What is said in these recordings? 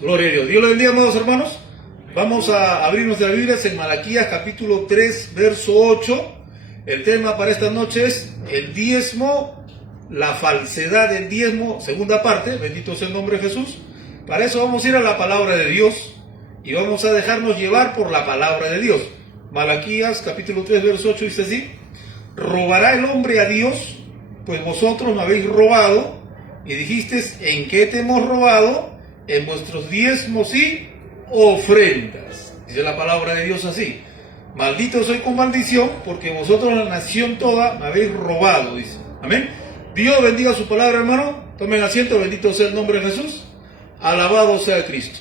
Gloria a Dios. Dios le bendiga, amados hermanos. Vamos a abrir nuestras Biblias en Malaquías capítulo 3, verso 8. El tema para esta noche es el diezmo, la falsedad del diezmo, segunda parte. Bendito sea el nombre de Jesús. Para eso vamos a ir a la palabra de Dios y vamos a dejarnos llevar por la palabra de Dios. Malaquías capítulo 3, verso 8 dice así: ¿robará el hombre a Dios? Pues vosotros me habéis robado. Y dijisteis: ¿en qué te hemos robado? En vuestros diezmos y ofrendas. Dice la palabra de Dios así: maldito soy con maldición, porque vosotros, la nación toda, me habéis robado, dice. Amén. Dios bendiga su palabra, hermano. Tomen asiento, bendito sea el nombre de Jesús. Alabado sea Cristo.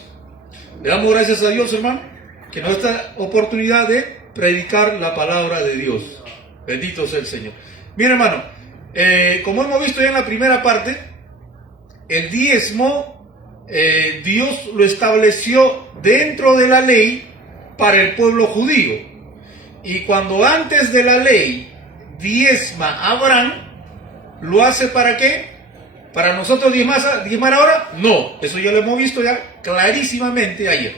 Le damos gracias a Dios, hermano, que nos da esta oportunidad de predicar la palabra de Dios. Bendito sea el Señor. Mira, hermano, como hemos visto ya en la primera parte, el diezmo Dios lo estableció dentro de la ley para el pueblo judío. Y cuando antes de la ley diezma Abraham, ¿lo hace para qué? ¿Para nosotros diezmar ahora? No, eso ya lo hemos visto ya clarísimamente ayer,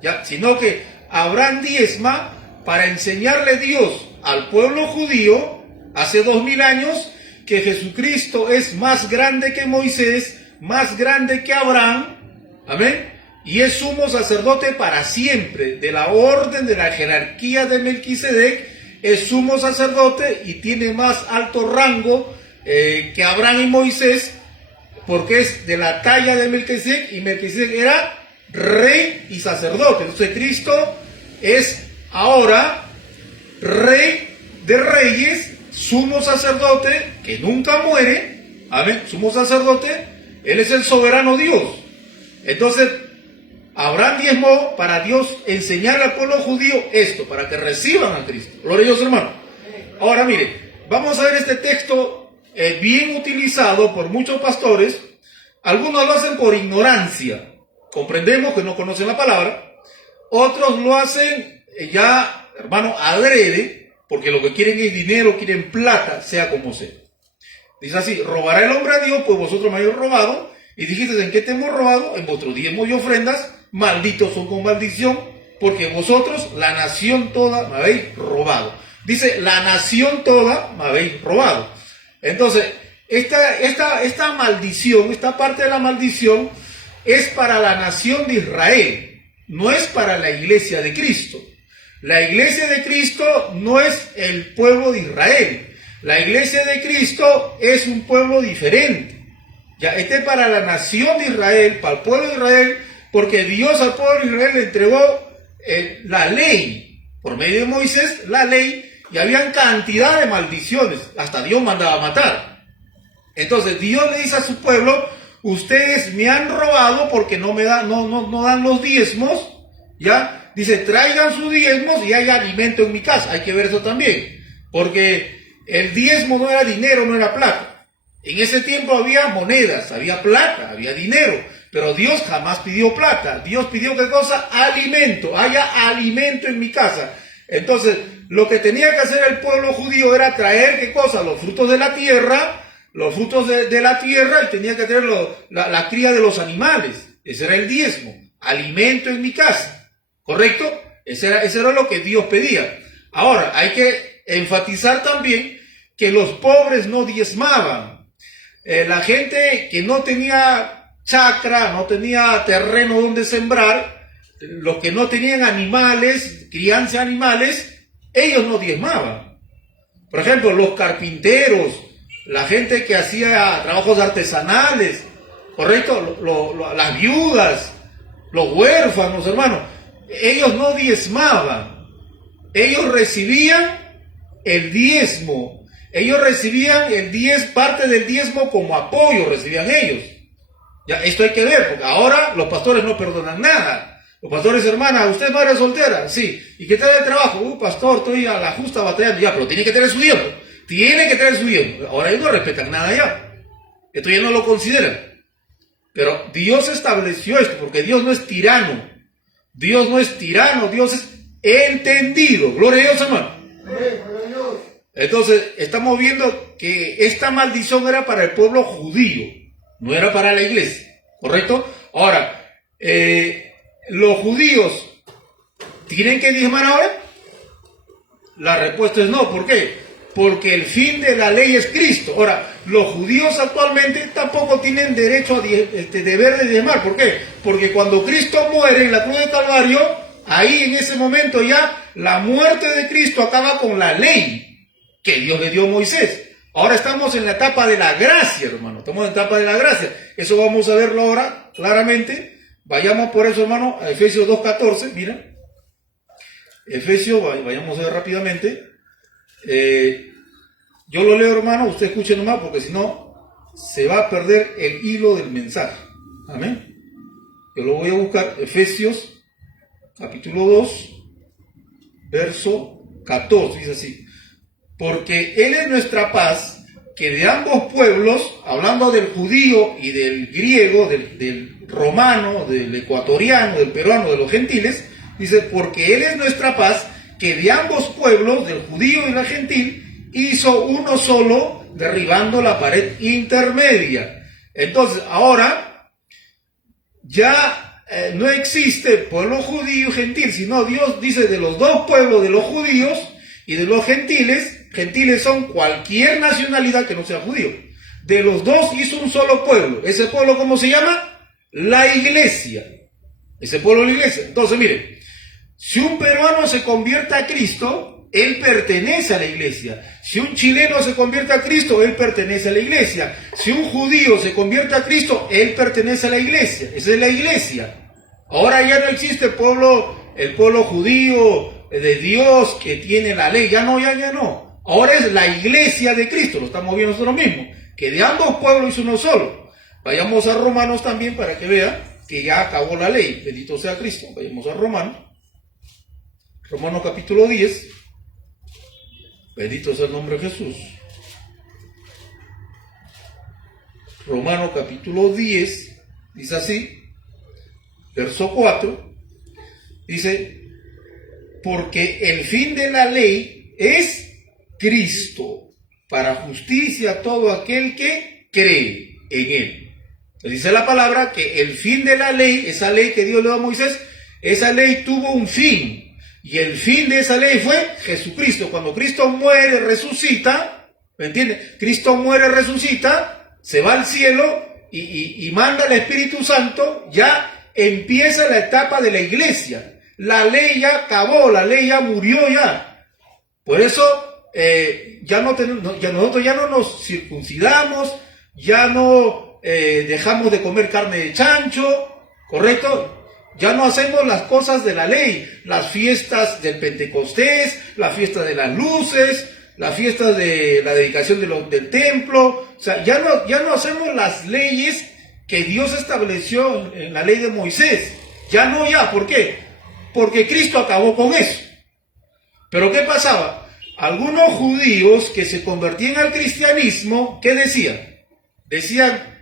¿ya? Sino que Abraham diezma para enseñarle Dios al pueblo judío hace 2000 años que Jesucristo es más grande que Moisés, más grande que Abraham, amén, y es sumo sacerdote para siempre, de la orden, de la jerarquía de Melquisedec, es sumo sacerdote y tiene más alto rango que Abraham y Moisés, porque es de la talla de Melquisedec, y Melquisedec era rey y sacerdote. Entonces Cristo es ahora rey de reyes, sumo sacerdote que nunca muere, amén, sumo sacerdote. Él es el soberano Dios. Entonces, Abraham diezmó para Dios enseñar al pueblo judío esto, para que reciban a Cristo. Gloria a Dios, hermano. Ahora, mire, vamos a ver este texto bien utilizado por muchos pastores. Algunos lo hacen por ignorancia. Comprendemos que no conocen la palabra. Otros lo hacen ya, hermano, adrede, porque lo que quieren es dinero, quieren plata, sea como sea. Dice así: robará el hombre a Dios, pues vosotros me habéis robado. Y dijiste: ¿en qué te hemos robado? En vuestros diezmos y ofrendas. Malditos son con maldición, porque vosotros, la nación toda, me habéis robado. Dice: la nación toda me habéis robado. Entonces, esta maldición, esta parte de la maldición, es para la nación de Israel, no es para la iglesia de Cristo. La iglesia de Cristo no es el pueblo de Israel. La iglesia de Cristo es un pueblo diferente. Ya, este es para la nación de Israel, para el pueblo de Israel, porque Dios al pueblo de Israel le entregó la ley. Por medio de Moisés, la ley, y habían cantidad de maldiciones. Hasta Dios mandaba matar. Entonces Dios le dice a su pueblo: ustedes me han robado porque no dan los diezmos, ¿ya? Dice: traigan sus diezmos y hay alimento en mi casa. Hay que ver eso también, porque el diezmo no era dinero, no era plata. En ese tiempo había monedas, había plata, había dinero, pero Dios jamás pidió plata. Dios pidió, ¿qué cosa? Alimento. Haya alimento en mi casa. Entonces, lo que tenía que hacer el pueblo judío era traer, ¿qué cosa? Los frutos de la tierra, y tenía que traer la cría de los animales. Ese era el diezmo. Alimento en mi casa. ¿Correcto? Ese era lo que Dios pedía. Ahora, hay que enfatizar también que los pobres no diezmaban. La gente que no tenía chacra, no tenía terreno donde sembrar, los que no tenían animales, crianza de animales, ellos no diezmaban. Por ejemplo, los carpinteros, la gente que hacía trabajos artesanales, ¿correcto? Las viudas, los huérfanos, hermanos, ellos no diezmaban. Ellos recibían el diezmo. Ellos recibían parte del diezmo como apoyo, recibían ellos. Ya, esto hay que ver, porque ahora los pastores no perdonan nada. Los pastores: hermana, ¿usted es madre soltera? Sí. ¿Y qué tal el trabajo? Pastor, estoy a la justa batallando. Ya, pero tiene que tener su diezmo. Tiene que tener su diezmo. Ahora ellos no respetan nada ya. Esto ya no lo consideran. Pero Dios estableció esto, porque Dios no es tirano. Dios no es tirano, Dios es entendido. Gloria a Dios, hermano. Entonces, estamos viendo que esta maldición era para el pueblo judío, no era para la iglesia, ¿correcto? Ahora, judíos tienen que diezmar ahora? La respuesta es no. ¿Por qué? Porque el fin de la ley es Cristo. Ahora, los judíos actualmente tampoco tienen derecho a deber de diezmar. ¿Por qué? Porque cuando Cristo muere en la cruz de Calvario, ahí en ese momento ya la muerte de Cristo acaba con la ley que Dios le dio a Moisés. Ahora estamos en la etapa de la gracia, hermano. Estamos en la etapa de la gracia. Eso vamos a verlo ahora claramente. Vayamos por eso, hermano, a Efesios 2:14. Mira. Efesios, vayamos a ver rápidamente. Yo lo leo, hermano, usted escuche nomás, porque si no se va a perder el hilo del mensaje. Amén. Yo lo voy a buscar. Efesios capítulo 2 verso 14, dice así: porque Él es nuestra paz, que de ambos pueblos, hablando del judío y del griego, del romano, del ecuatoriano, del peruano, de los gentiles, dice, porque Él es nuestra paz, que de ambos pueblos, del judío y del gentil, hizo uno solo, derribando la pared intermedia. Entonces, ahora, ya no existe pueblo judío y gentil, sino Dios dice de los dos pueblos, de los judíos y de los gentiles. Gentiles son cualquier nacionalidad que no sea judío. De los dos hizo un solo pueblo. ¿Ese pueblo cómo se llama? La iglesia. Ese pueblo es la iglesia. Entonces, mire, si un peruano se convierte a Cristo, él pertenece a la iglesia. Si un chileno se convierte a Cristo, él pertenece a la iglesia. Si un judío se convierte a Cristo, él pertenece a la iglesia. Esa es la iglesia. Ahora ya no existe el pueblo judío de Dios que tiene la ley. Ya no. Ahora es la iglesia de Cristo, lo estamos viendo nosotros mismos, que de ambos pueblos hizo uno solo. Vayamos a Romanos también para que vea que ya acabó la ley. Bendito sea Cristo. Vayamos a Romanos. Romanos capítulo 10. Bendito sea el nombre de Jesús. Romanos capítulo 10, dice así, verso 4, dice, porque el fin de la ley es Cristo, para justicia a todo aquel que cree en Él. Dice la palabra que el fin de la ley, esa ley que Dios le dio a Moisés, esa ley tuvo un fin. Y el fin de esa ley fue Jesucristo. Cuando Cristo muere, resucita, ¿me entiende? Cristo muere, resucita, se va al cielo y manda al Espíritu Santo, ya empieza la etapa de la iglesia. La ley ya acabó, la ley ya murió ya. Por eso nosotros ya no nos circuncidamos, ya no dejamos de comer carne de chancho, ¿correcto? Ya no hacemos las cosas de la ley, las fiestas del Pentecostés, las fiestas de las luces, las fiestas de la dedicación del templo. O sea, ya no hacemos las leyes que Dios estableció en la ley de Moisés. Ya, ¿por qué? Porque Cristo acabó con eso. Pero ¿qué pasaba? Algunos judíos que se convertían al cristianismo, ¿qué decían? Decían,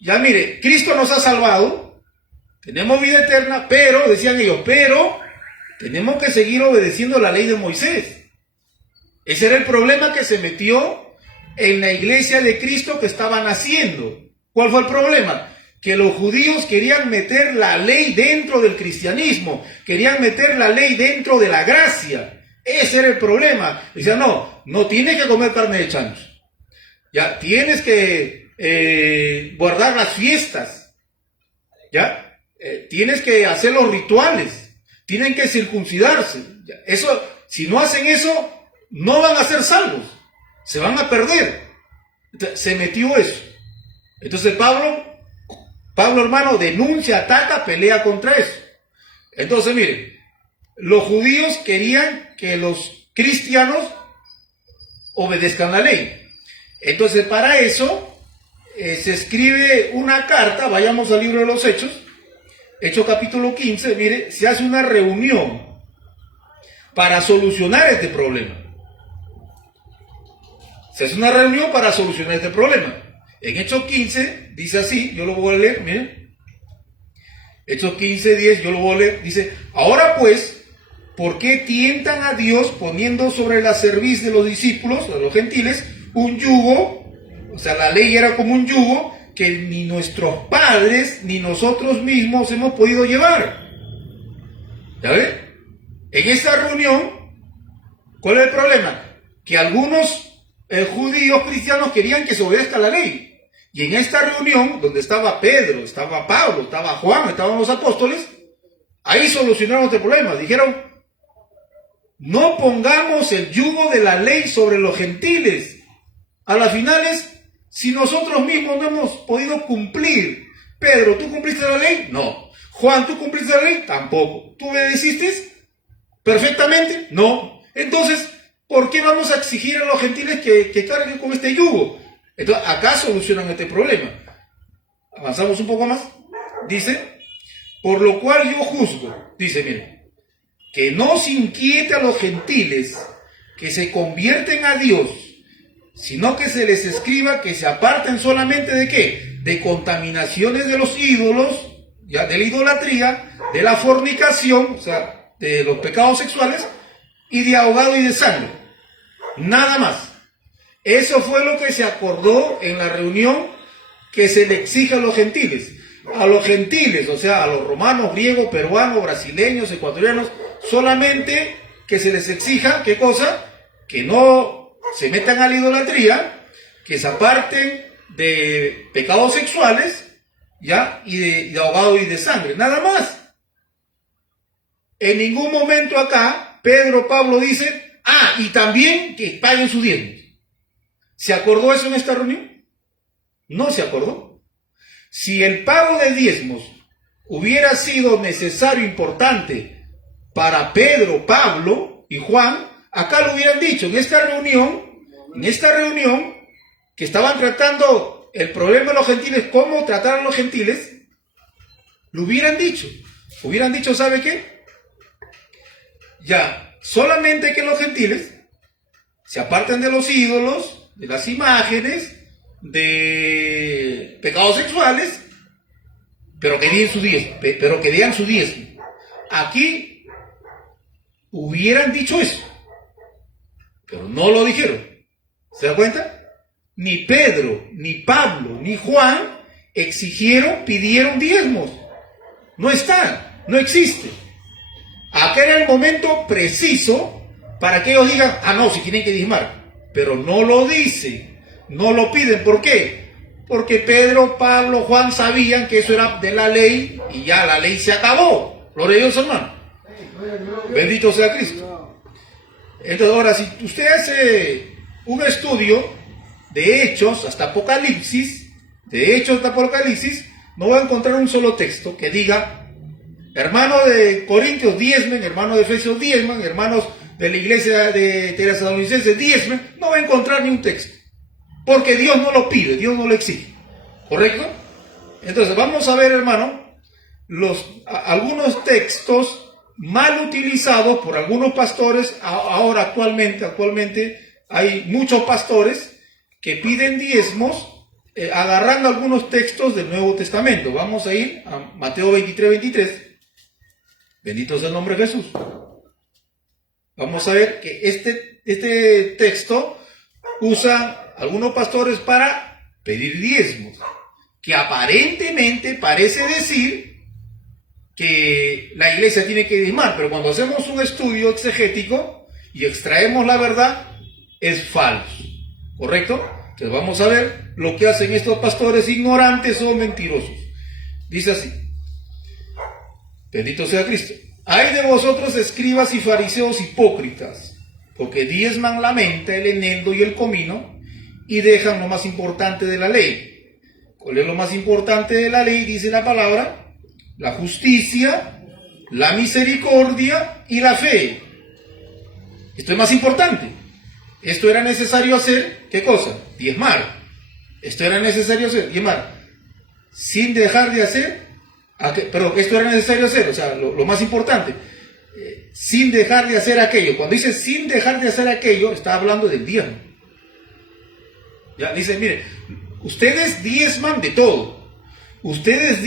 ya mire, Cristo nos ha salvado, tenemos vida eterna, pero, decían ellos, pero tenemos que seguir obedeciendo la ley de Moisés. Ese era el problema que se metió en la iglesia de Cristo que estaban haciendo. ¿Cuál fue el problema? Que los judíos querían meter la ley dentro del cristianismo, querían meter la ley dentro de la gracia. Ese era el problema. Decían, no tienes que comer carne de chancho. Ya, tienes que guardar las fiestas. Ya, tienes que hacer los rituales. Tienen que circuncidarse. Ya, eso, si no hacen eso, no van a ser salvos. Se van a perder. Entonces, se metió eso. Entonces Pablo, hermano, denuncia, ataca, pelea contra eso. Entonces, miren, los judíos querían que los cristianos obedezcan la ley. Entonces, para eso se escribe una carta. Vayamos al libro de los Hechos, Hechos capítulo 15, mire, se hace una reunión para solucionar este problema. Se hace una reunión para solucionar este problema. En Hechos 15, dice así, yo lo voy a leer, miren. Hechos 15, 10, yo lo voy a leer. Dice, ahora pues, ¿por qué tientan a Dios poniendo sobre la cerviz de los discípulos, de los gentiles, un yugo? O sea, la ley era como un yugo que ni nuestros padres ni nosotros mismos hemos podido llevar. ¿Ya ve? En esta reunión, ¿cuál es el problema? Que algunos judíos cristianos querían que se obedezca la ley. Y en esta reunión, donde estaba Pedro, estaba Pablo, estaba Juan, estaban los apóstoles, ahí solucionaron este problema. Dijeron, no pongamos el yugo de la ley sobre los gentiles. A las finales, si nosotros mismos no hemos podido cumplir. Pedro, ¿tú cumpliste la ley? No. Juan, ¿tú cumpliste la ley? Tampoco. ¿Tú obedeciste perfectamente? No. Entonces, ¿por qué vamos a exigir a los gentiles que carguen con este yugo? Entonces, acá solucionan este problema. Avanzamos un poco más. Dice, por lo cual yo juzgo, dice, miren, que no se inquiete a los gentiles que se convierten a Dios, sino que se les escriba que se aparten solamente ¿de qué? De contaminaciones de los ídolos, ya, de la idolatría, de la fornicación, o sea, de los pecados sexuales, y de ahogado y de sangre. Nada más. Eso fue lo que se acordó en la reunión que se le exige a los gentiles. A los gentiles, o sea, a los romanos, griegos, peruanos, brasileños, ecuatorianos, solamente que se les exija, ¿qué cosa? Que no se metan a la idolatría, que se aparten de pecados sexuales, ¿ya? Y de ahogado y de sangre, nada más. En ningún momento acá, Pedro, Pablo dice, y también que paguen sus diezmos. ¿Se acordó eso en esta reunión? No se acordó. Si el pago de diezmos hubiera sido necesario, importante para Pedro, Pablo y Juan, acá lo hubieran dicho. En esta reunión que estaban tratando el problema de los gentiles, cómo tratar a los gentiles, lo hubieran dicho. Hubieran dicho, ¿sabe qué? Ya, solamente que los gentiles se aparten de los ídolos, de las imágenes, de pecados sexuales, pero que den su diezmo. Aquí hubieran dicho eso, pero no lo dijeron. ¿Se da cuenta? Ni Pedro, ni Pablo, ni Juan pidieron diezmos. No está, no existe. Acá era el momento preciso para que ellos digan, no, si tienen que diezmar. Pero no lo dicen, no lo piden. ¿Por qué? Porque Pedro, Pablo, Juan sabían que eso era de la ley y ya la ley se acabó. Gloria a Dios, hermano. Bendito sea Cristo. Entonces, ahora, si usted hace un estudio de Hechos hasta Apocalipsis, no va a encontrar un solo texto que diga, hermanos de Corintios diezmen, hermanos de Efesios diezmen, hermanos de la iglesia de Tesalonicenses diezmen. No va a encontrar ni un texto, porque Dios no lo pide, Dios no lo exige. ¿Correcto? Entonces vamos a ver, hermano, algunos textos mal utilizados por algunos pastores. Ahora actualmente hay muchos pastores que piden diezmos agarrando algunos textos del Nuevo Testamento. Vamos a ir a Mateo 23. Bendito sea el nombre de Jesús. Vamos a ver que este texto usa algunos pastores para pedir diezmos, que aparentemente parece decir que la iglesia tiene que diezmar, pero cuando hacemos un estudio exegético y extraemos la verdad, es falso. ¿Correcto? Entonces vamos a ver lo que hacen estos pastores ignorantes o mentirosos. Dice así: bendito sea Cristo. Ay de vosotros, escribas y fariseos hipócritas, porque diezman la menta, el eneldo y el comino, y dejan lo más importante de la ley. ¿Cuál es lo más importante de la ley? Dice la palabra: la justicia, la misericordia y la fe. Esto es más importante. Esto era necesario hacer, ¿qué cosa? Diezmar. Esto era necesario hacer, diezmar. Sin dejar de hacer, pero esto era necesario hacer, o sea, lo más importante. Sin dejar de hacer aquello. Cuando dice sin dejar de hacer aquello, está hablando del diezmo. Ya, dice, mire, ustedes diezman de todo. Ustedes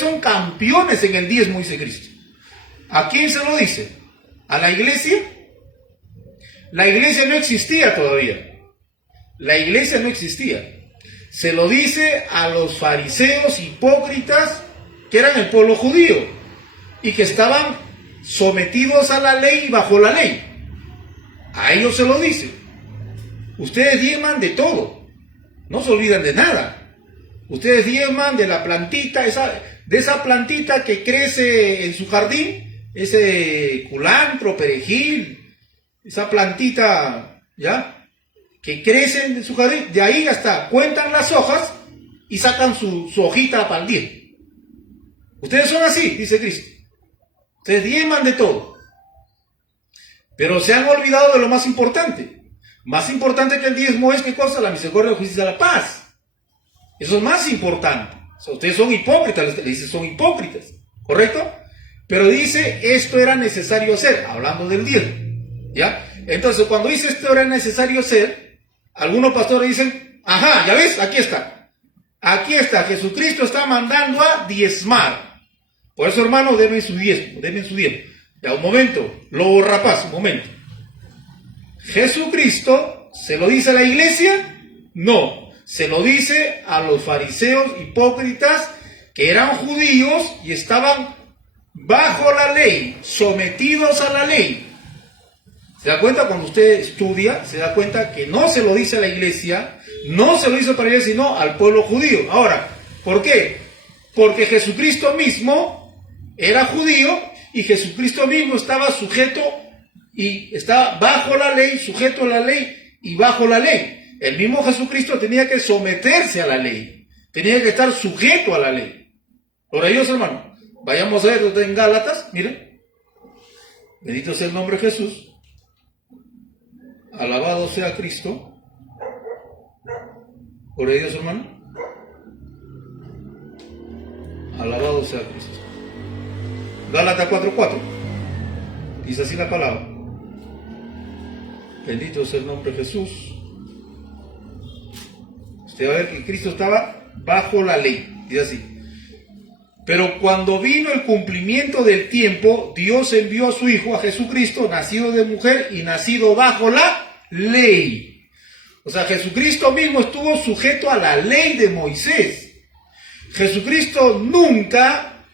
son campeones en el diezmo, dice Cristo. ¿A quién se lo dice? ¿A la iglesia? La iglesia no existía todavía. La iglesia no existía. Se lo dice a los fariseos hipócritas que eran el pueblo judío. y que estaban sometidos a la ley y bajo la ley. A ellos se lo dice. Ustedes diezman de todo, no se olvidan de nada. Ustedes diezman de la plantita, de esa plantita que crece en su jardín, ese culantro, perejil, esa plantita, ¿ya?, que crece en su jardín, de ahí hasta cuentan las hojas y sacan su hojita para el diezmo. Ustedes son así, dice Cristo. Ustedes diezman de todo. Pero se han olvidado de lo más importante. Más importante que el diezmo es, ¿qué cosa? La misericordia, la justicia y la paz. Eso es más importante. O sea, ustedes son hipócritas, le dice, son hipócritas, ¿correcto? Pero dice, esto era necesario hacer, hablando del diezmo, ¿ya? Entonces, cuando dice esto era necesario hacer, algunos pastores dicen, ajá, ya ves, aquí está, Jesucristo está mandando a diezmar. Por eso, hermano, denme su diezmo. Ya, un momento, lobo rapaz, un momento. ¿Jesucristo se lo dice a la iglesia? No, se lo dice a los fariseos hipócritas que eran judíos y estaban bajo la ley, sometidos a la ley. ¿Se da cuenta? Cuando usted estudia, se da cuenta que no se lo dice a la iglesia, no se lo dice para la iglesia, sino al pueblo judío. Ahora, ¿por qué? Porque Jesucristo mismo era judío y Jesucristo mismo estaba sujeto y estaba bajo la ley, sujeto a la ley y bajo la ley. El mismo Jesucristo tenía que someterse a la ley, tenía que estar sujeto a la ley. Por ello, hermano, vayamos a ver donde en Gálatas, miren, bendito sea el nombre de Jesús, alabado sea Cristo. Por ello, hermano, alabado sea Cristo. Gálatas 4:4, dice así la palabra. Bendito sea el nombre de Jesús. Usted va a ver que Cristo estaba bajo la ley, dice así. Pero cuando vino el cumplimiento del tiempo, Dios envió a su Hijo, a Jesucristo, nacido de mujer y nacido bajo la ley. O sea, Jesucristo mismo estuvo sujeto a la ley de Moisés. Jesucristo nunca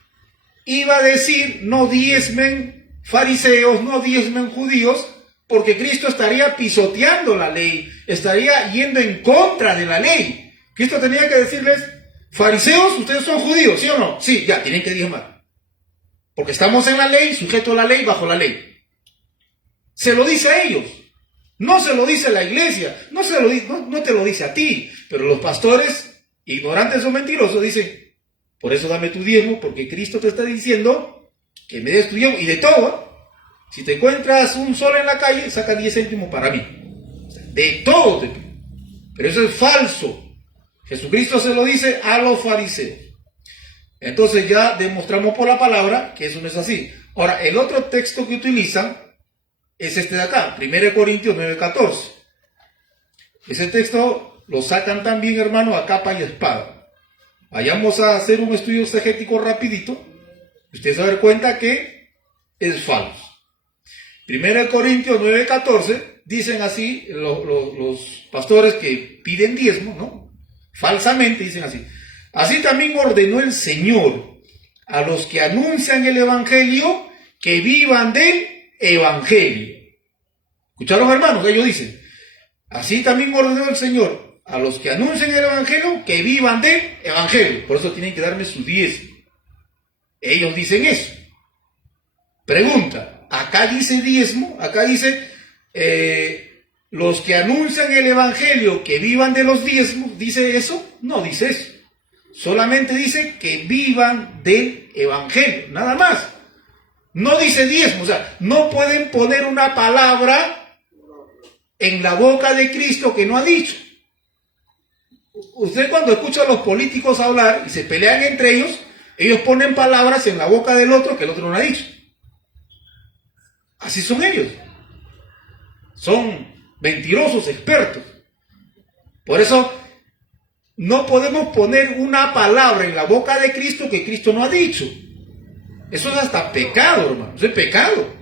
iba a decir, no diezmen fariseos, no diezmen judíos, porque Cristo estaría pisoteando la ley, estaría yendo en contra de la ley. Cristo tenía que decirles, fariseos, ustedes son judíos, ¿sí o no? Sí, ya, tienen que diezmar. Porque estamos en la ley, sujeto a la ley, bajo la ley. Se lo dice a ellos. No se lo dice a la iglesia, no te lo dice a ti. Pero los pastores, ignorantes o mentirosos, dicen, por eso dame tu diezmo, porque Cristo te está diciendo que me des tu diezmo y de todo. Si te encuentras un sol en la calle, saca 10 céntimos para mí. De todo te pido. Pero eso es falso. Jesucristo se lo dice a los fariseos. Entonces ya demostramos por la palabra que eso no es así. Ahora, el otro texto que utilizan es este de acá, 1 Corintios 9:14. Ese texto lo sacan también, hermano, a capa y espada. Vayamos a hacer un estudio exegético rapidito. Usted se va a dar cuenta que es falso. 1 Corintios 9:14, dicen así los pastores que piden diezmo, ¿no? Falsamente dicen así. Así también ordenó el Señor a los que anuncian el Evangelio que vivan del Evangelio. ¿Escucharon, hermanos? Ellos dicen, así también ordenó el Señor a los que anuncian el Evangelio que vivan del Evangelio. Por eso tienen que darme su diezmo. Ellos dicen eso. Pregunta, acá dice diezmo, acá dice los que anuncian el Evangelio que vivan de los diezmos, ¿dice eso? No dice eso. Solamente dice que vivan del Evangelio, nada más. No dice diezmo, o sea, no pueden poner una palabra en la boca de Cristo que no ha dicho. Usted cuando escucha a los políticos hablar y se pelean entre ellos, ellos ponen palabras en la boca del otro que el otro no ha dicho. Así son ellos. Son mentirosos, expertos. Por eso no podemos poner una palabra en la boca de Cristo que Cristo no ha dicho. Eso es hasta pecado, hermano. Eso es pecado.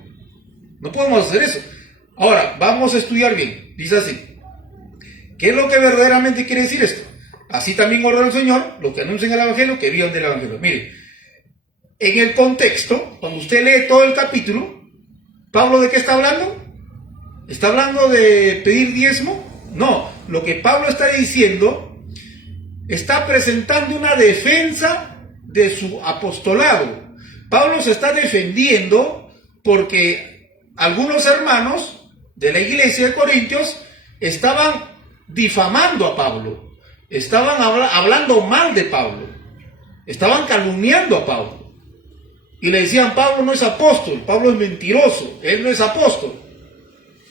No podemos hacer eso. Ahora, vamos a estudiar bien. Dice así. ¿Qué es lo que verdaderamente quiere decir esto? Así también ordenó el Señor, los que anuncian el Evangelio, que vivan del Evangelio. Mire, en el contexto, cuando usted lee todo el capítulo, ¿Pablo de qué está hablando? ¿Está hablando de pedir diezmo? No, lo que Pablo está diciendo, está presentando una defensa de su apostolado. Pablo se está defendiendo porque algunos hermanos de la iglesia de Corintios estaban difamando a Pablo, estaban hablando mal de Pablo, estaban calumniando a Pablo y le decían: Pablo no es apóstol, Pablo es mentiroso, él no es apóstol.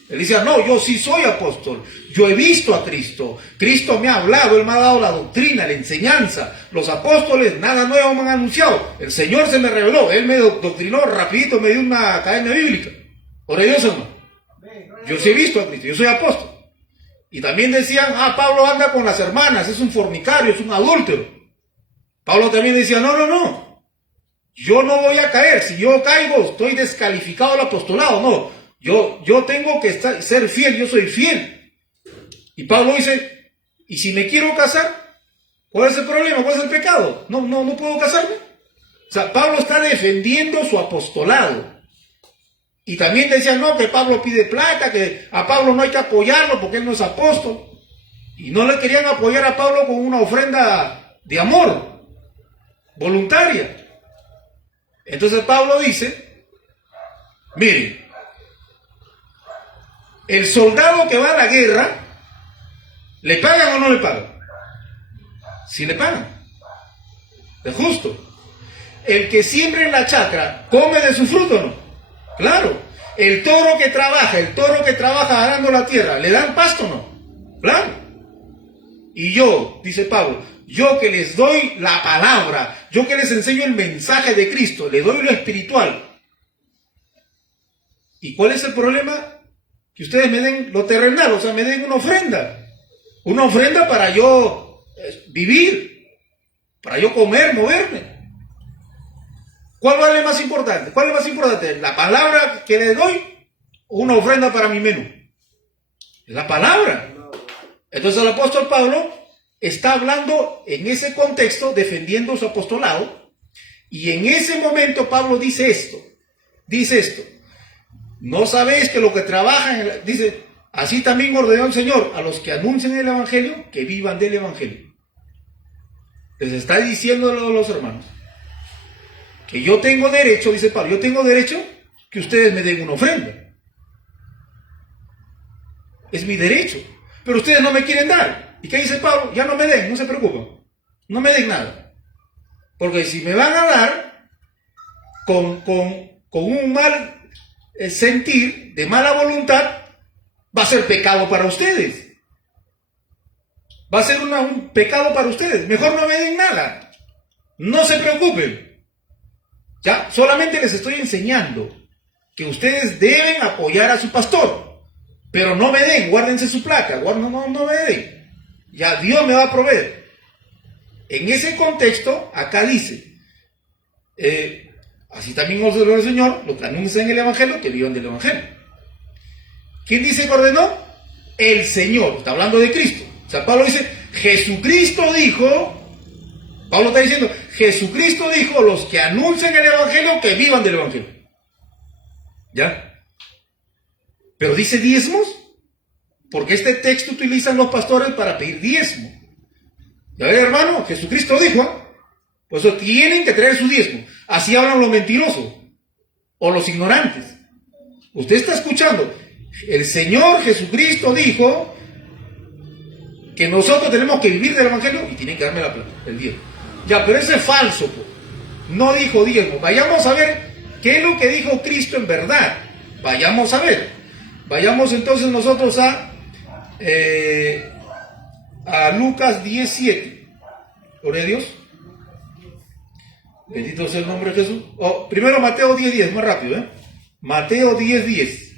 Él decía: no, yo sí soy apóstol, yo he visto a Cristo, Cristo me ha hablado, Él me ha dado la doctrina, la enseñanza, los apóstoles nada nuevo me han anunciado, el Señor se me reveló, Él me doctrinó rapidito, me dio una academia bíblica. Por Dios, hermano, yo sí he visto a Cristo, yo soy apóstol. Y también decían: Pablo anda con las hermanas, es un fornicario, es un adúltero. Pablo también decía: no, yo no voy a caer, si yo caigo estoy descalificado del apostolado, no. Yo tengo que ser fiel, yo soy fiel. Y Pablo dice: ¿y si me quiero casar? ¿Cuál es el problema? ¿Cuál es el pecado? No puedo casarme. O sea, Pablo está defendiendo su apostolado. Y también decían: no, que Pablo pide plata, que a Pablo no hay que apoyarlo porque él no es apóstol. Y no le querían apoyar a Pablo con una ofrenda de amor, voluntaria. Entonces Pablo dice: miren, el soldado que va a la guerra, ¿le pagan o no le pagan? Sí le pagan. Es justo. El que siembra en la chacra, ¿come de su fruto o no? Claro. El toro que trabaja arando la tierra, ¿le dan pasto o no? Claro. Y yo, dice Pablo, yo que les doy la palabra, yo que les enseño el mensaje de Cristo, le doy lo espiritual. ¿Y cuál es el problema? Que ustedes me den lo terrenal, o sea, me den una ofrenda para yo vivir, para yo comer, moverme. ¿Cuál vale más importante? ¿Cuál es más importante? ¿La palabra que le doy o una ofrenda para mi menú? La palabra. Entonces el apóstol Pablo está hablando en ese contexto, defendiendo su apostolado, y en ese momento Pablo dice esto. ¿No sabéis que lo que trabajan, dice, así también ordenó el Señor a los que anuncian el Evangelio, que vivan del Evangelio? Les está diciendo a los hermanos que yo tengo derecho, dice Pablo, yo tengo derecho que ustedes me den una ofrenda. Es mi derecho. Pero ustedes no me quieren dar. ¿Y qué dice Pablo? Ya no me den, no se preocupen. No me den nada. Porque si me van a dar con un mal sentir, de mala voluntad, va a ser pecado para ustedes. Va a ser un pecado para ustedes. Mejor no me den nada. No se preocupen. Ya, solamente les estoy enseñando que ustedes deben apoyar a su pastor. Pero no me den, guárdense su placa, no me den. Ya Dios me va a proveer. En ese contexto, acá dice, así también ordenó el Señor, los que anuncian el Evangelio, que vivan del Evangelio. ¿Quién dice que ordenó? El Señor, está hablando de Cristo. O sea, Pablo dice, Jesucristo dijo, Pablo está diciendo, Jesucristo dijo, los que anuncian el Evangelio, que vivan del Evangelio. ¿Ya? Pero dice diezmos, porque este texto utilizan los pastores para pedir diezmo. Ya ver, hermano, Jesucristo dijo, por eso tienen que traer su diezmo. Así hablan los mentirosos o los ignorantes. Usted está escuchando, el Señor Jesucristo dijo que nosotros tenemos que vivir del Evangelio y tienen que darme la plata, el diezmo. Ya, pero eso es falso, pues. No dijo diezmo. Vayamos a ver qué es lo que dijo Cristo en verdad. Vayamos a ver. Vayamos entonces nosotros a Lucas 17. Gloria a Dios. Bendito sea el nombre de Jesús. Primero Mateo 10:10, más rápido, Mateo 10:10.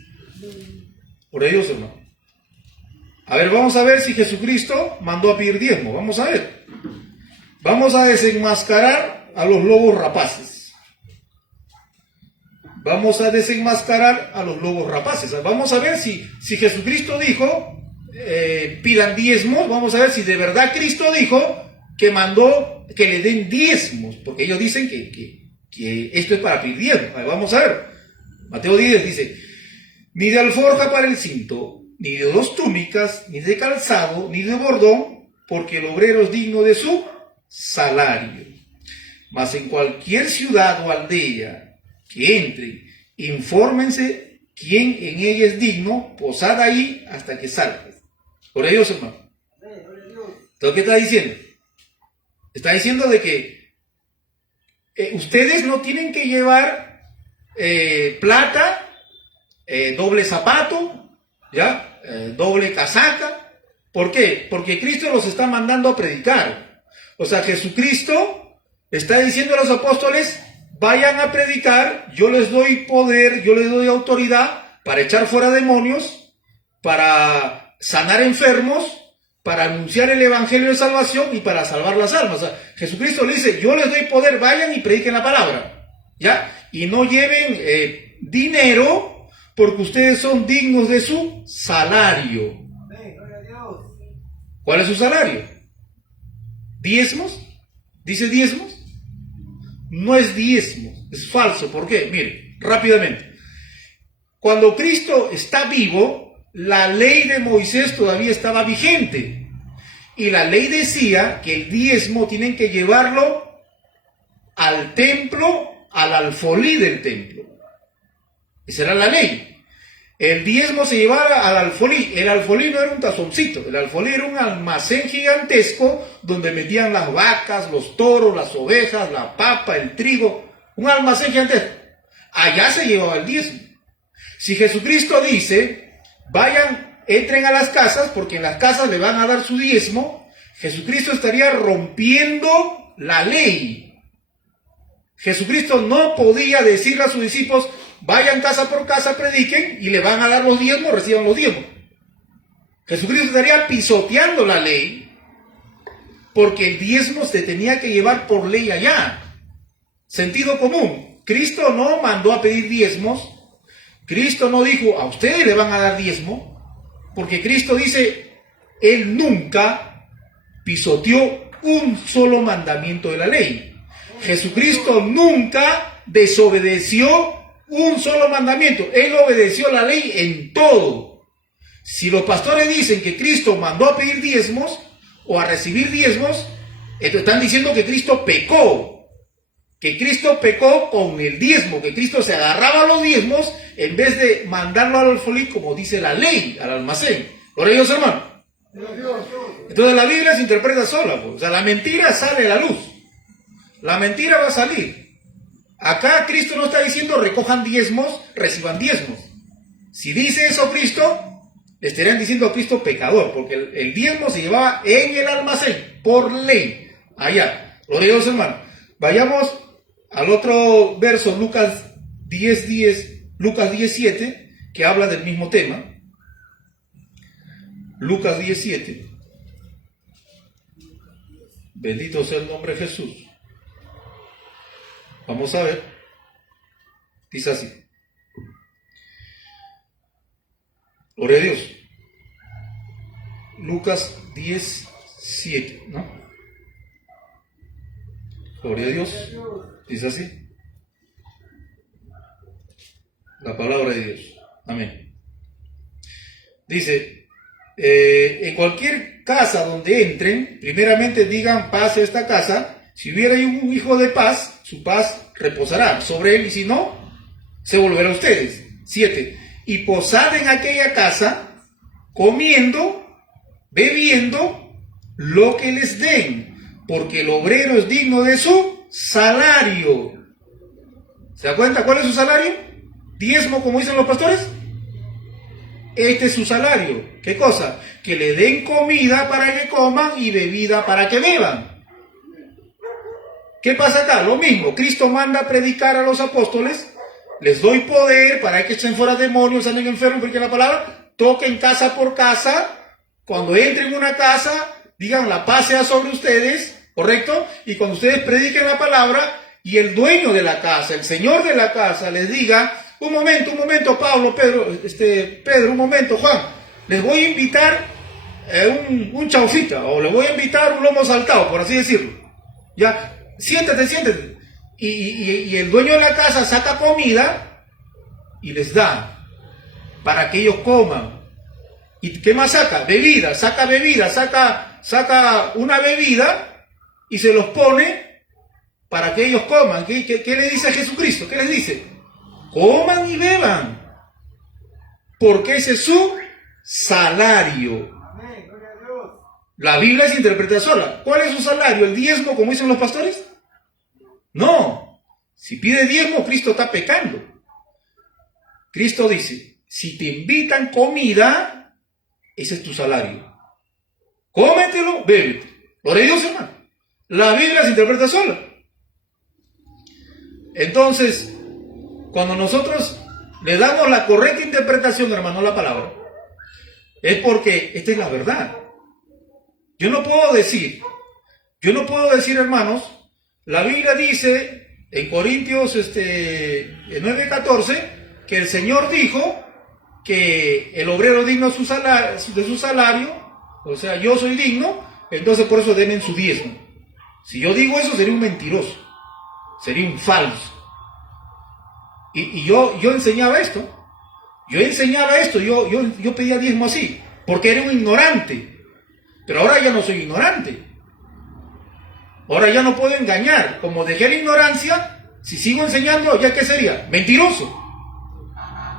Gloria a Dios, hermano. A ver, vamos a ver si Jesucristo mandó a pedir diezmo. Vamos a ver. Vamos a desenmascarar a los lobos rapaces. Vamos a desenmascarar a los lobos rapaces. Vamos a ver si Jesucristo dijo, pidan diezmos. Vamos a ver si de verdad Cristo dijo que mandó que le den diezmos. Porque ellos dicen que esto es para pedir diezmo. Vamos a ver. Mateo 10 dice, ni de alforja para el cinto, ni de 2 túnicas, ni de calzado, ni de bordón, porque el obrero es digno de su salario. Mas en cualquier ciudad o aldea que entre, infórmense quién en ella es digno, posad ahí hasta que salga. Por ellos, hermano. Entonces, ¿qué está diciendo? Está diciendo de que ustedes no tienen que llevar plata, doble zapato, ¿ya? Doble casaca. ¿Por qué? Porque Cristo los está mandando a predicar. O sea, Jesucristo está diciendo a los apóstoles, vayan a predicar, yo les doy poder, yo les doy autoridad para echar fuera demonios, para sanar enfermos, para anunciar el evangelio de salvación y para salvar las almas. O sea, Jesucristo le dice, yo les doy poder, vayan y prediquen la palabra, ¿ya? Y no lleven dinero, porque ustedes son dignos de su salario. ¿Cuál es su salario? ¿Diezmos? ¿Dice diezmos? No es diezmos, es falso. ¿Por qué? Mire, rápidamente. Cuando Cristo está vivo, la ley de Moisés todavía estaba vigente. Y la ley decía que el diezmo tienen que llevarlo al templo, al alfolí del templo. Esa era la ley. El diezmo se llevaba al alfolí. El alfolí no era un tazoncito. El alfolí era un almacén gigantesco donde metían las vacas, los toros, las ovejas, la papa, el trigo. Un almacén gigantesco. Allá se llevaba el diezmo. Si Jesucristo dice, vayan, entren a las casas, porque en las casas le van a dar su diezmo, Jesucristo estaría rompiendo la ley. Jesucristo no podía decirle a sus discípulos, vayan casa por casa, prediquen y le van a dar los diezmos, reciban los diezmos. Jesucristo estaría pisoteando la ley, porque el diezmo se tenía que llevar por ley allá. Sentido común. Cristo no mandó a pedir diezmos. Cristo no dijo, a ustedes le van a dar diezmo, porque Cristo dice, Él nunca pisoteó un solo mandamiento de la ley. Jesucristo nunca desobedeció un solo mandamiento. Él obedeció la ley en todo. Si los pastores dicen que Cristo mandó a pedir diezmos o a recibir diezmos, están diciendo que Cristo pecó. Que Cristo pecó con el diezmo, que Cristo se agarraba a los diezmos en vez de mandarlo al alfolí como dice la ley, al almacén. ¿Por ellos, hermano? Entonces la Biblia se interpreta sola, pues. O sea, la mentira sale a la luz. La mentira va a salir. Acá Cristo no está diciendo recojan diezmos, reciban diezmos. Si dice eso Cristo, le estarían diciendo a Cristo pecador, porque el diezmo se llevaba en el almacén, por ley, allá. Gloria a Dios, hermano. Vayamos al otro verso, Lucas 10:10, Lucas 10:7, que habla del mismo tema. Lucas 10:7. Bendito sea el nombre de Jesús. Vamos a ver. Dice así. Gloria a Dios. Lucas 10:7, ¿no? Gloria a Dios. Dice así. La palabra de Dios. Amén. Dice, en cualquier casa donde entren, primeramente digan paz a esta casa. Si hubiera un hijo de paz, su paz reposará sobre él, y si no, se volverá a ustedes. 7. Y posad en aquella casa, comiendo, bebiendo, lo que les den, porque el obrero es digno de su salario. ¿Se da cuenta cuál es su salario? Diezmo, como dicen los pastores. Este es su salario. ¿Qué cosa? Que le den comida para que coman y bebida para que beban. ¿Qué pasa acá? Lo mismo. Cristo manda a predicar a los apóstoles. Les doy poder para que echen fuera demonios, anden enfermos, porque la palabra, toquen casa por casa. Cuando entren en una casa, digan la paz sea sobre ustedes, ¿correcto? Y cuando ustedes prediquen la palabra y el dueño de la casa, el señor de la casa, les diga, un momento, Pablo, Pedro, un momento, Juan, les voy a invitar un chaufita, o les voy a invitar un lomo saltado, por así decirlo. Ya, siéntate. y el dueño de la casa saca comida y les da para que ellos coman. ¿Y qué más saca? Bebida, saca una bebida y se los pone para que ellos coman. ¿Qué le dice a Jesucristo? ¿Qué les dice? Coman y beban, porque ese es su salario. La Biblia se interpreta sola. ¿Cuál es su salario? ¿El diezmo, como dicen los pastores? No. Si pide diezmo, Cristo está pecando. Cristo dice, si te invitan comida, ese es tu salario. Cómetelo, bébete. Gloria a Dios, hermano. La Biblia se interpreta sola. Entonces, cuando nosotros le damos la correcta interpretación, hermano, a la palabra, es porque esta es la verdad. Yo no puedo decir, hermanos, la Biblia dice en Corintios 9:14 que el Señor dijo que el obrero digno de su salario, o sea, yo soy digno, entonces por eso denme su diezmo. Si yo digo eso, sería un mentiroso, sería un falso. Y yo enseñaba esto, yo pedía diezmo así, porque era un ignorante. Pero ahora ya no soy ignorante. Ahora ya no puedo engañar. Como dejé la ignorancia, si sigo enseñando, ¿ya qué sería? Mentiroso.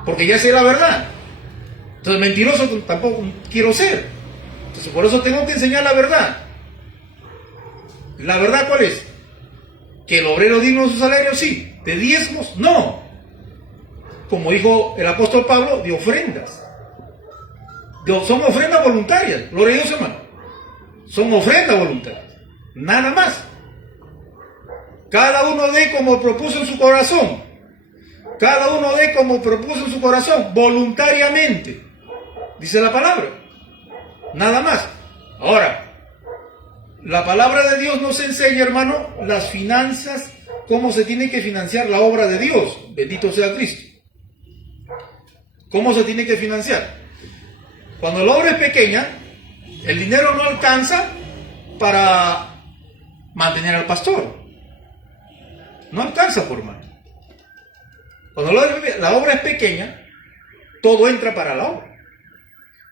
Porque ya sé la verdad. Entonces mentiroso tampoco quiero ser. Entonces por eso tengo que enseñar la verdad. ¿La verdad cuál es? Que el obrero digno de su salario, sí. De diezmos, no. Como dijo el apóstol Pablo, de ofrendas. Son ofrendas voluntarias. Gloria a Dios, hermano. Son ofrendas voluntarias, nada más. Cada uno dé como propuso en su corazón. Cada uno dé como propuso en su corazón, voluntariamente. Dice la palabra. Nada más. Ahora, la palabra de Dios nos enseña, hermano, las finanzas, cómo se tiene que financiar la obra de Dios. Bendito sea Cristo. ¿Cómo se tiene que financiar? Cuando la obra es pequeña, el dinero no alcanza para mantener al pastor. No alcanza, por mano. Cuando la obra es pequeña, todo entra para la obra.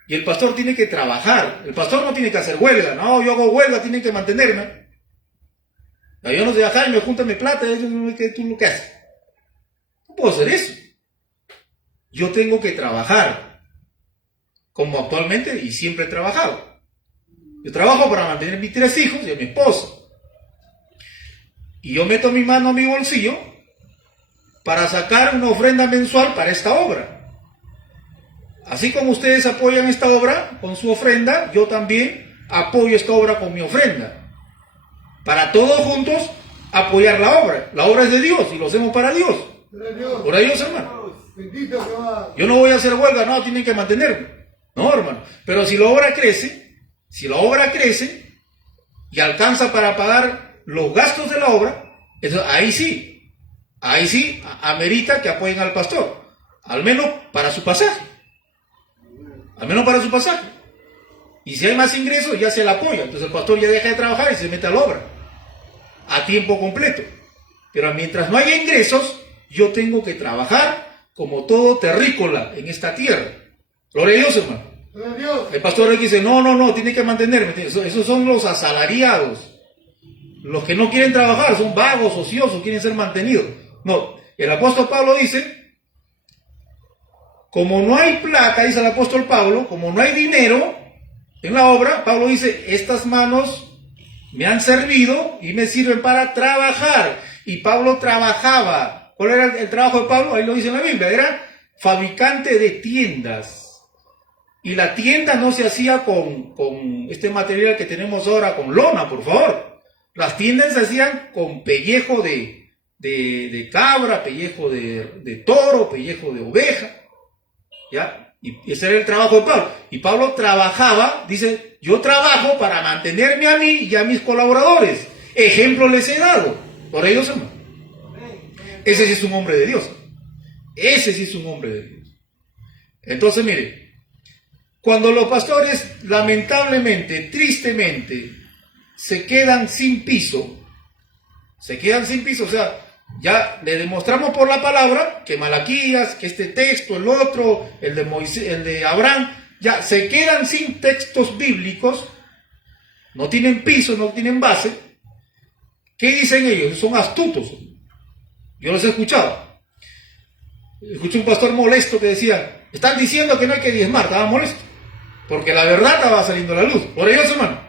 Y el pastor tiene que trabajar. El pastor no tiene que hacer huelga. No, yo hago huelga, tienen que mantenerme. Yo no sé, Jaime, júntame plata, tú lo que haces. No puedo hacer eso. Yo tengo que trabajar. Como actualmente y siempre he trabajado. Yo trabajo para mantener a mis 3 hijos y a mi esposa. Y yo meto mi mano a mi bolsillo para sacar una ofrenda mensual para esta obra. Así como ustedes apoyan esta obra con su ofrenda, yo también apoyo esta obra con mi ofrenda. Para todos juntos apoyar la obra. La obra es de Dios y lo hacemos para Dios. Por Dios, hermano. Yo no voy a hacer huelga, no, tienen que mantenerme. No, hermano. Pero si la obra crece y alcanza para pagar los gastos de la obra, ahí sí amerita que apoyen al pastor, al menos para su pasaje. Y si hay más ingresos, ya se le apoya. Entonces el pastor ya deja de trabajar y se mete a la obra a tiempo completo. Pero mientras no haya ingresos, yo tengo que trabajar como todo terrícola en esta tierra. Gloria a Dios, hermano. El pastor aquí dice, no, tiene que mantenerme. Esos son los asalariados. Los que no quieren trabajar, son vagos, ociosos, quieren ser mantenidos. No, el apóstol Pablo dice, como no hay plata, dice el apóstol Pablo, como no hay dinero en la obra, Pablo dice, estas manos me han servido y me sirven para trabajar. Y Pablo trabajaba. ¿Cuál era el trabajo de Pablo? Ahí lo dice en la Biblia, era fabricante de tiendas. Y la tienda no se hacía con este material que tenemos ahora, con lona, por favor. Las tiendas se hacían con pellejo de cabra, pellejo de toro, pellejo de oveja. ¿Ya? Y ese era el trabajo de Pablo. Y Pablo trabajaba, dice, yo trabajo para mantenerme a mí y a mis colaboradores. Ejemplo les he dado. Por ellos, hermano. Ese sí es un hombre de Dios. Entonces, mire. Cuando los pastores, lamentablemente, tristemente, se quedan sin piso, o sea, Ya le demostramos por la palabra que Malaquías, que este texto, el otro, el de Moisés, el de Abraham, ya se quedan sin textos bíblicos, no tienen piso, no tienen base. ¿Qué dicen ellos? Son astutos. Yo los he escuchado. Escuché un pastor molesto que decía, están diciendo que no hay que diezmar, estaba molesto, porque la verdad estaba saliendo a la luz. Por ellos, hermano.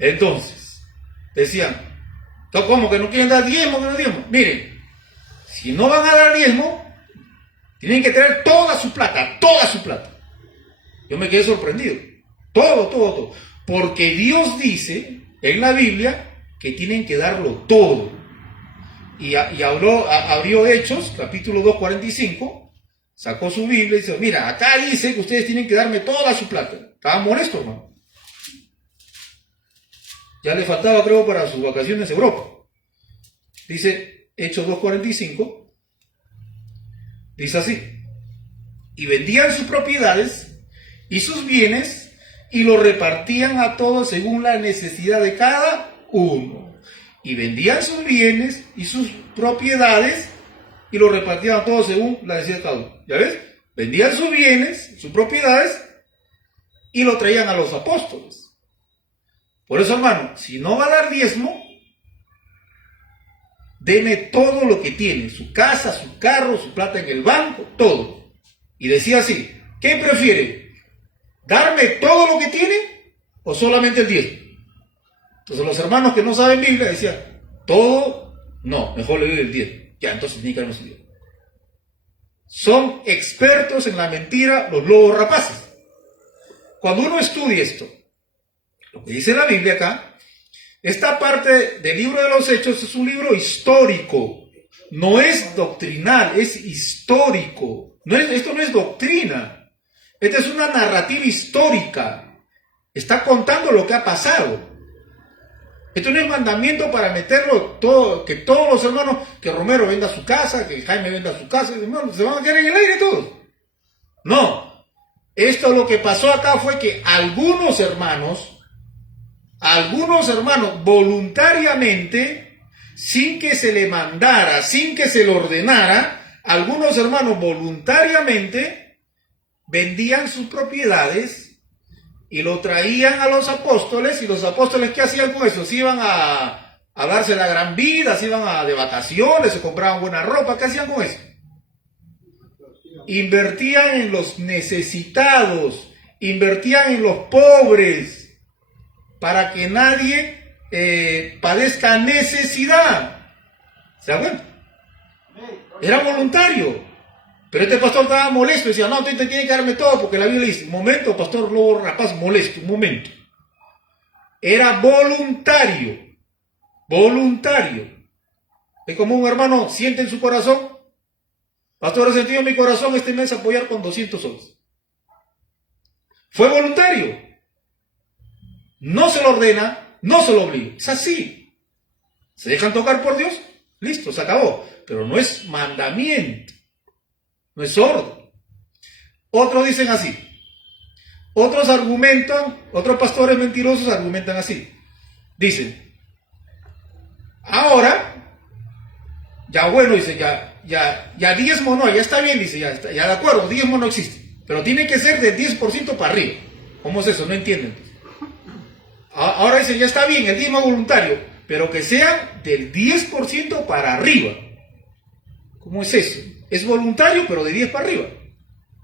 Entonces, decían, ¿cómo que no quieren dar diezmo? Que no diezmo. Miren, si no van a dar diezmo, tienen que traer toda su plata, toda su plata. Yo me quedé sorprendido. Todo. Porque Dios dice en la Biblia que tienen que darlo todo. Y abrió Hechos, capítulo 2, 45, sacó su Biblia y dice, mira, acá dice que ustedes tienen que darme toda su plata. Estaba molesto, hermano. Ya le faltaba, creo, para sus vacaciones a Europa. Dice Hechos 2:45, dice así, y vendían sus propiedades y sus bienes y los repartían a todos según la necesidad de cada uno. Y vendían sus bienes y sus propiedades y los repartían a todos según la necesidad de cada uno. ¿Ya ves? Vendían sus bienes, sus propiedades y lo traían a los apóstoles. Por eso, hermano, si no va a dar diezmo, deme todo lo que tiene, su casa, su carro, su plata en el banco, todo. Y decía así, ¿qué prefiere? ¿Darme todo lo que tiene o solamente el diezmo? Entonces los hermanos que no saben Biblia decían, todo, no, mejor le doy el diezmo. Ya, entonces ni que no se dio. Son expertos en la mentira los lobos rapaces. Cuando uno estudia esto, lo que dice la Biblia acá, esta parte del libro de los Hechos es un libro histórico, no es doctrinal, es histórico. Esto no es doctrina, esta es una narrativa histórica, está contando lo que ha pasado. Esto no es mandamiento para meterlo todo, que todos los hermanos, que Romero venda su casa, que Jaime venda su casa, hermanos, se van a quedar en el aire todos. No, esto lo que pasó acá fue que algunos hermanos voluntariamente, sin que se le mandara, sin que se le ordenara, algunos hermanos voluntariamente vendían sus propiedades y lo traían a los apóstoles. Y los apóstoles, ¿qué hacían con eso? Se iban a darse la gran vida, se iban de vacaciones, se compraban buena ropa. ¿Qué hacían con eso? Invertían en los necesitados, invertían en los pobres, para que nadie padezca necesidad. ¿Se da cuenta? Era voluntario. Pero este pastor estaba molesto, decía, no, usted tiene que darme todo, porque la Biblia dice, un momento, pastor Lobo Rapaz, molesto, un momento. Era voluntario. Es como un hermano siente en su corazón, pastor, he sentido en mi corazón este mes apoyar con 200 soles. Fue voluntario. No se lo ordena, no se lo obliga. Es así. ¿Se dejan tocar por Dios? Listo, se acabó. Pero no es mandamiento. No es orden. Otros dicen así. Otros argumentan, otros pastores mentirosos argumentan así. Dicen, ahora, ya bueno, dice, ya diezmo no, ya está bien, dice, ya de acuerdo, diezmo no existe. Pero tiene que ser del 10% para arriba. ¿Cómo es eso? No entienden. Ahora dicen, ya está bien, el diezmo voluntario, pero que sea del 10% para arriba. ¿Cómo es eso? Es voluntario, pero de 10 para arriba.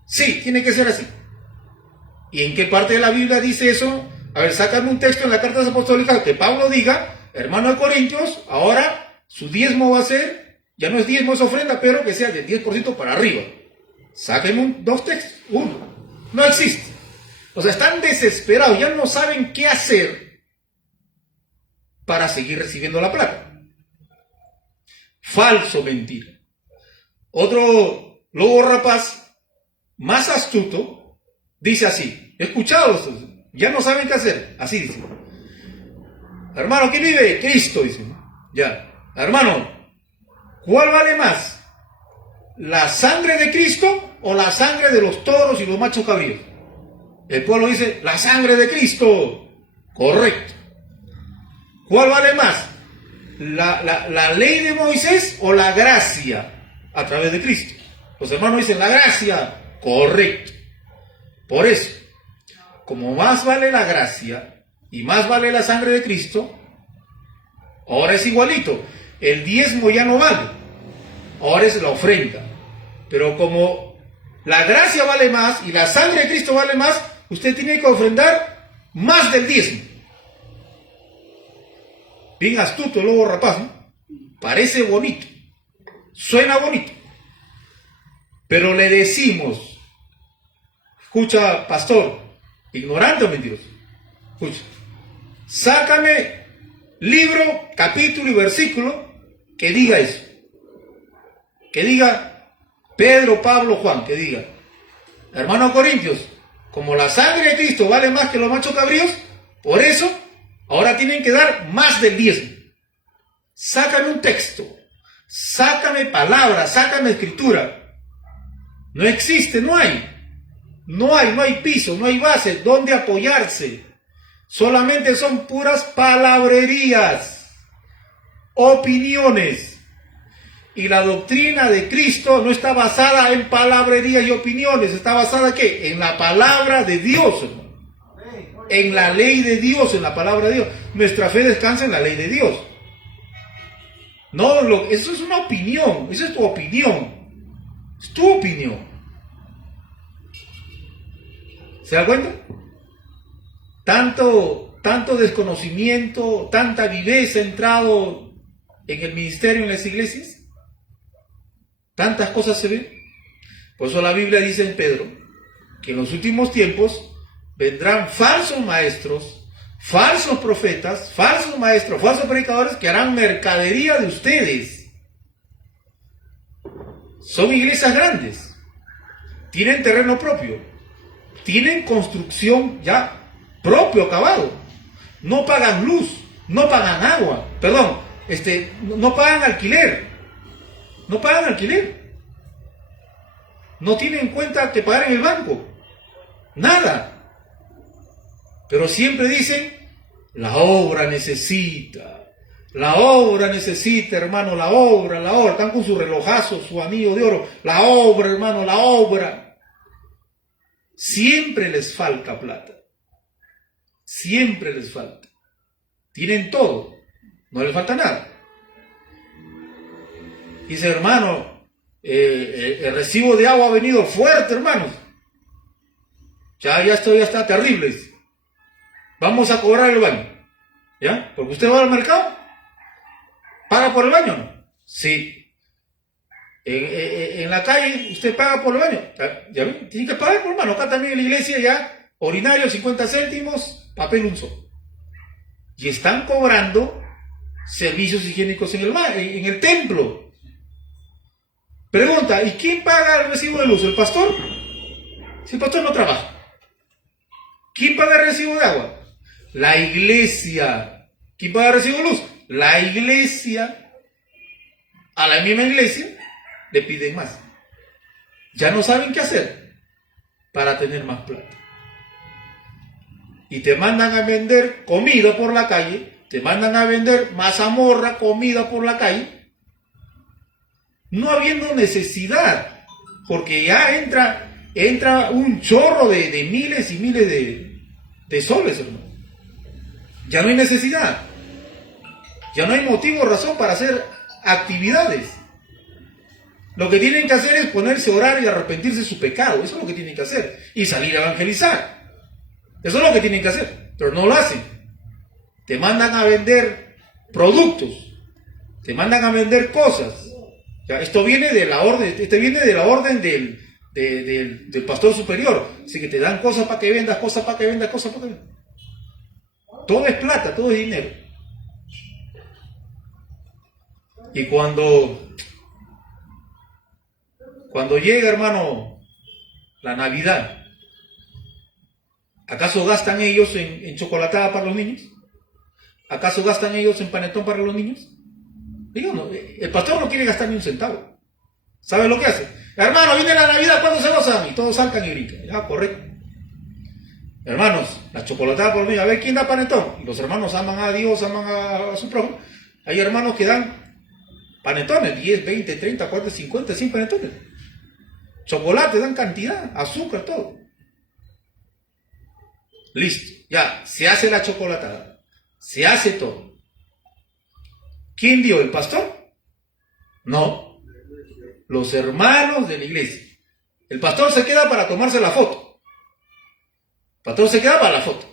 Sí, tiene que ser así. ¿Y en qué parte de la Biblia dice eso? A ver, sácame un texto en la Carta Apostólica que Pablo diga, hermano de Corintios, ahora su diezmo va a ser, ya no es diezmo, es ofrenda, pero que sea del 10% para arriba. Sáquenme dos textos. Uno. No existe. O sea, están desesperados, ya no saben qué hacer para seguir recibiendo la plata. Falso, mentira. Otro lobo rapaz, más astuto, dice así, he escuchado esto, ya no saben qué hacer, así dice. Hermano, ¿quién vive? Cristo, dice. Ya, hermano, ¿cuál vale más? ¿La sangre de Cristo o la sangre de los toros y los machos cabríos? El pueblo dice, la sangre de Cristo. Correcto. ¿Cuál vale más? la ley de Moisés o la gracia a través de Cristo. Los hermanos dicen la gracia, correcto. Por eso, como más vale la gracia y más vale la sangre de Cristo, ahora es igualito. El diezmo ya no vale, ahora es la ofrenda. Pero como la gracia vale más y la sangre de Cristo vale más, usted tiene que ofrendar más del diezmo. Bien astuto el lobo rapaz, ¿no? Parece bonito, suena bonito, pero le decimos, escucha, pastor, ignorante o mentiroso, escucha, sácame libro, capítulo y versículo que diga eso, que diga Pedro, Pablo, Juan, que diga, hermanos Corintios, como la sangre de Cristo vale más que los machos cabríos, por eso ahora tienen que dar más del diezmo. Sácame un texto, sácame palabras, sácame escritura. No existe, no hay piso, no hay base donde apoyarse. Solamente son puras palabrerías, opiniones. Y la doctrina de Cristo no está basada en palabrerías y opiniones, está basada ¿en qué? En la palabra de Dios, hermano. En la ley de Dios, en la palabra de Dios. Nuestra fe descansa en la ley de Dios. No, eso es una opinión, esa es tu opinión. Es tu opinión. ¿Se da cuenta? Tanto desconocimiento, tanta viveza ha entrado en el ministerio, en las iglesias. Tantas cosas se ven. Por eso la Biblia dice en Pedro que en los últimos tiempos vendrán falsos maestros, falsos profetas, falsos maestros, falsos predicadores que harán mercadería de ustedes. Son iglesias grandes, tienen terreno propio, tienen construcción ya propio, acabado. No pagan luz, no pagan agua, perdón, no pagan alquiler. No pagan alquiler. No tienen cuenta que pagar en el banco. Nada. Pero siempre dicen, la obra necesita, hermano, la obra. Están con su relojazo, su anillo de oro. La obra, hermano, la obra. Siempre les falta plata. Siempre les falta. Tienen todo. No les falta nada. Dice, hermano, el recibo de agua ha venido fuerte, hermanos. Ya está terrible. Vamos a cobrar el baño. ¿Ya? Porque usted va al mercado, ¿paga por el baño o no? Sí. En la calle, usted paga por el baño. ¿Ya ven? Tiene que pagar por el baño. Acá también en la iglesia ya, ordinario 50 céntimos, papel un sol. Y están cobrando servicios higiénicos en el templo. Pregunta, ¿y quién paga el recibo de luz? ¿El pastor? Si el pastor no trabaja. ¿Quién paga el recibo de agua? La iglesia. ¿Quién paga el recibo de luz? La iglesia. A la misma iglesia le piden más. Ya no saben qué hacer para tener más plata. Y te mandan a vender comida por la calle, te mandan a vender mazamorra, comida por la calle, no habiendo necesidad, porque ya entra un chorro de miles y miles de soles, hermano. Ya no hay necesidad, ya no hay motivo o razón para hacer actividades. Lo que tienen que hacer es ponerse a orar y arrepentirse de su pecado. Eso es lo que tienen que hacer. Y salir a evangelizar. Eso es lo que tienen que hacer. Pero no lo hacen. Te mandan a vender productos. Te mandan a vender cosas. Ya, esto viene de la orden. Del pastor superior. Así que te dan cosas para que vendas, cosas para que vendas, cosas para que vendas. Todo es plata, todo es dinero. Y cuando llega, hermano, la Navidad, ¿acaso gastan ellos en chocolatada para los niños? ¿Acaso gastan ellos en panetón para los niños? Díganos, el pastor no quiere gastar ni un centavo. ¿Sabe lo que hace? Hermano, viene la Navidad, ¿cuándo se gozan? Y todos saltan y brincan. Ah, correcto. Hermanos, la chocolatada por los niños, a ver quién da panetón. Y los hermanos aman a Dios, aman a su prójimo. Hay hermanos que dan panetones, 10, 20, 30, 40, 50, 100 panetones. Chocolate, dan cantidad, azúcar, todo. Listo, ya, se hace la chocolatada, se hace todo. ¿Quién dio? ¿El pastor? No, los hermanos de la iglesia. El pastor se queda para tomarse la foto. El pastor se queda para la foto.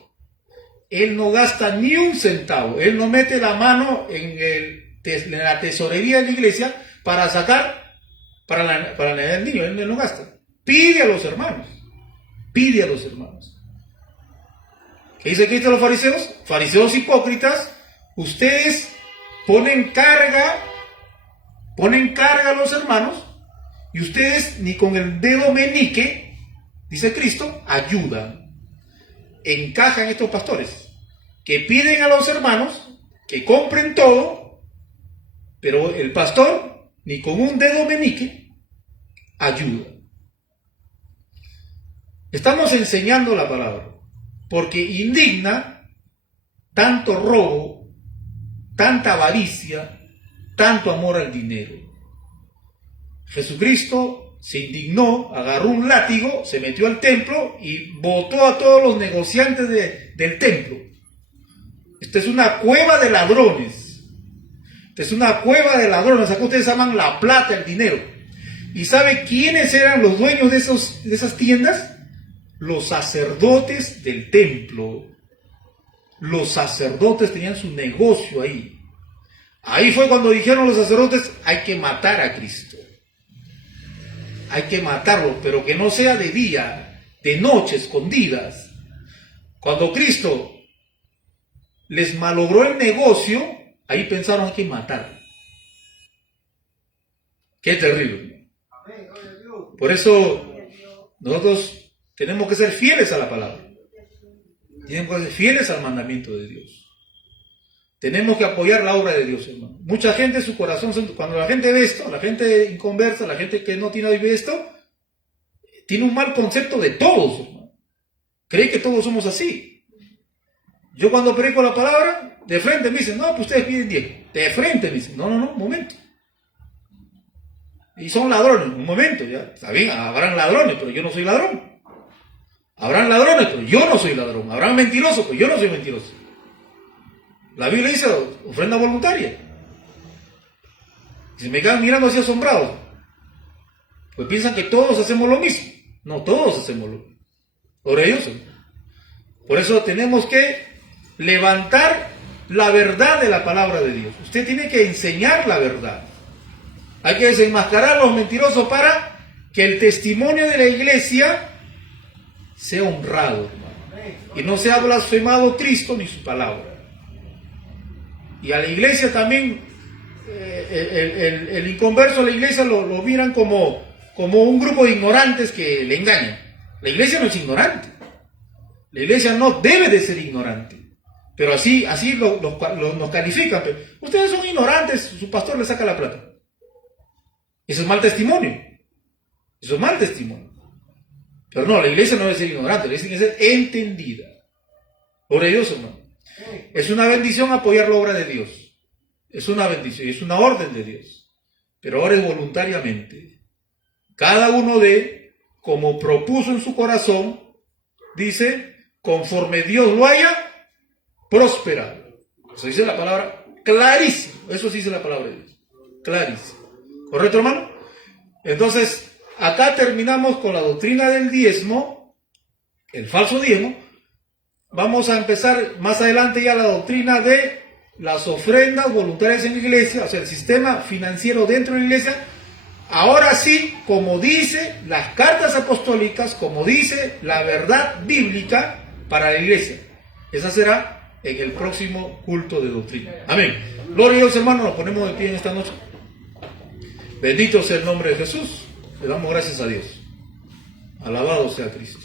Él no gasta ni un centavo, él no mete la mano en la tesorería de la iglesia para sacar para la del niño, él no gasta. Pide a los hermanos, pide a los hermanos. ¿Qué dice Cristo a los fariseos? Fariseos hipócritas, ustedes ponen carga a los hermanos y ustedes ni con el dedo meñique, dice Cristo, ayudan. Encajan estos pastores que piden a los hermanos que compren todo, pero el pastor ni con un dedo meñique ayuda. Estamos enseñando la palabra porque indigna tanto robo, tanta avaricia, tanto amor al dinero. Jesucristo se indignó, agarró un látigo, se metió al templo y botó a todos los negociantes del templo. Esta es una cueva de ladrones. Esta es una cueva de ladrones. Acá ustedes llaman la plata, el dinero. ¿Y sabe quiénes eran los dueños de esas tiendas? Los sacerdotes del templo. Los sacerdotes tenían su negocio ahí. Ahí fue cuando dijeron los sacerdotes, hay que matar a Cristo. Hay que matarlo, pero que no sea de día, de noche, escondidas. Cuando Cristo les malogró el negocio, ahí pensaron hay que matar. Qué terrible. Por eso nosotros tenemos que ser fieles a la palabra. Tenemos que ser fieles al mandamiento de Dios. Tenemos que apoyar la obra de Dios, hermano. Mucha gente, su corazón, cuando la gente ve esto, la gente inconversa, la gente que no tiene a vivir esto, tiene un mal concepto de todos, hermano. Cree que todos somos así. Yo cuando predico la palabra, de frente me dicen, no, pues ustedes piden 10. De frente me dicen, no, un momento. Y son ladrones, un momento, ya. Está bien, habrán ladrones, pero yo no soy ladrón. Habrán ladrones, pero yo no soy ladrón. Habrán mentirosos, pero yo no soy mentiroso. La Biblia dice ofrenda voluntaria. Y se me quedan mirando así asombrados. Pues piensan que todos hacemos lo mismo. No, todos hacemos lo mismo. Por ellos. Por eso tenemos que levantar la verdad de la palabra de Dios. Usted tiene que enseñar la verdad. Hay que desenmascarar a los mentirosos para que el testimonio de la iglesia sea honrado, hermano. Y no sea blasfemado Cristo ni su palabra. Y a la iglesia también, el inconverso a la iglesia lo miran como un grupo de ignorantes que le engañan. La iglesia no es ignorante. La iglesia no debe de ser ignorante. Pero así nos califican. Pero ustedes son ignorantes, su pastor le saca la plata. Eso es mal testimonio. Eso es mal testimonio. Pero no, la iglesia no debe ser ignorante, la iglesia debe ser entendida. Por Dios, hermano. Es una bendición apoyar la obra de Dios. Es una bendición, es una orden de Dios. Pero ahora es voluntariamente. Cada uno como propuso en su corazón, dice, conforme Dios lo haya prosperado. Eso dice la palabra clarísimo. Eso sí dice la palabra de Dios. Clarísimo. ¿Correcto, hermano? Entonces, acá terminamos con la doctrina del diezmo, el falso diezmo. Vamos a empezar más adelante ya la doctrina de las ofrendas voluntarias en la iglesia, o sea, el sistema financiero dentro de la iglesia. Ahora sí, como dice las cartas apostólicas, como dice la verdad bíblica para la iglesia. Esa será en el próximo culto de doctrina. Amén. Gloria a Dios, hermanos, nos ponemos de pie en esta noche. Bendito sea el nombre de Jesús. Le damos gracias a Dios. Alabado sea Cristo.